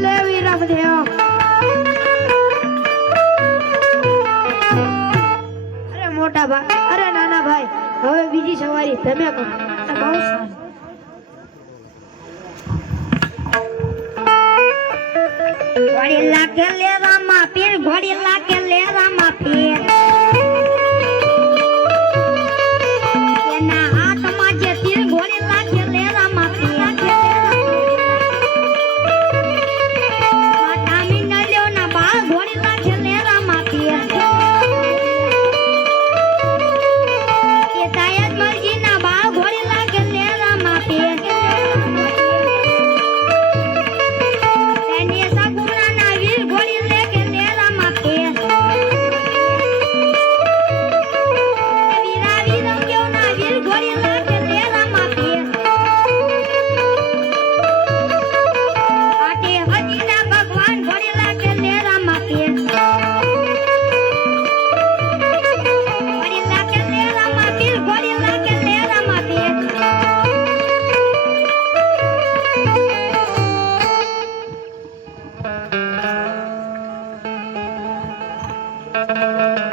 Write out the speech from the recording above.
લેવી રમદેવ અરે મોટા ભાઈ અરે નાના ભાઈ, હવે બીજી સવારી, તમે કરો વડીલા કે લેવામાં, પીર ઘોડી લાગે Música